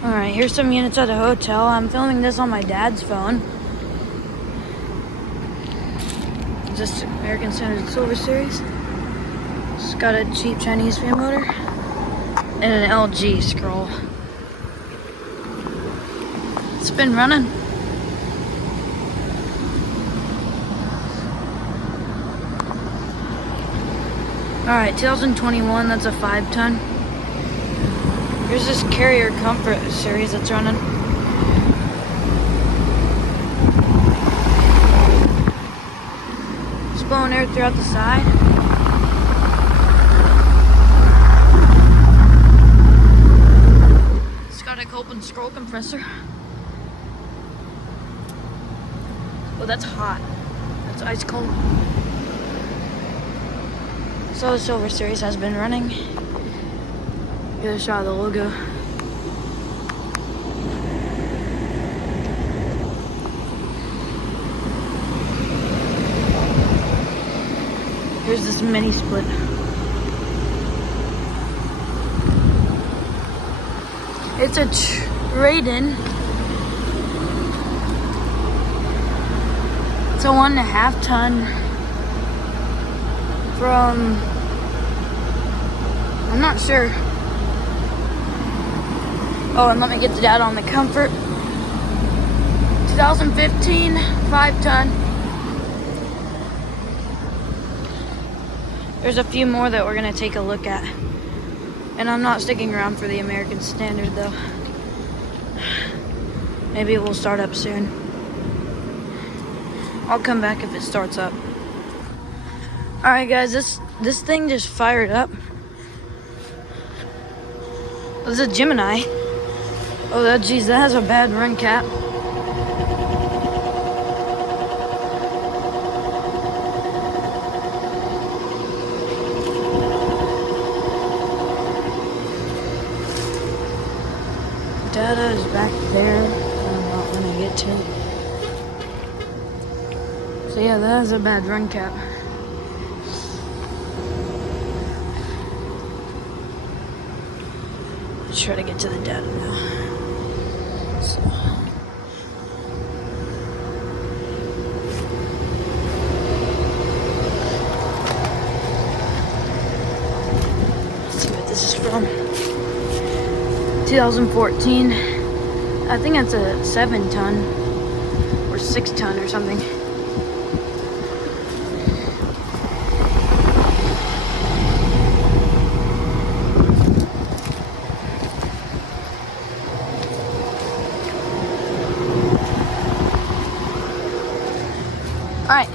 Alright, here's some units at a hotel. I'm filming this on my dad's phone. Just American Standard Silver Series. It's got a cheap Chinese fan motor and an LG scroll. It's been running. Alright, 2021, that's a 5-ton. Here's this Carrier Comfort series that's running. It's blowing air throughout the side. It's got a Copeland scroll compressor. Oh, that's hot. That's ice cold. So the Silver Series has been running. Get a shot of the logo. Here's this mini split. It's a trade-in. It's a 1.5 ton from, I'm not sure. Oh, and let me get the data on the Comfort. 2015, 5-ton. There's a few more that we're gonna take a look at. And I'm not sticking around for the American Standard though. Maybe it will start up soon. I'll come back if it starts up. Alright guys, this thing just fired up. It's a Gemini. Oh, geez, that has a bad run cap. Data is back there. I'm not gonna get to it. So yeah, that has a bad run cap. Let's try to get to the data now. So. Let's see what this is from. 2014. I think that's a 7-ton or 6-ton or something. All right.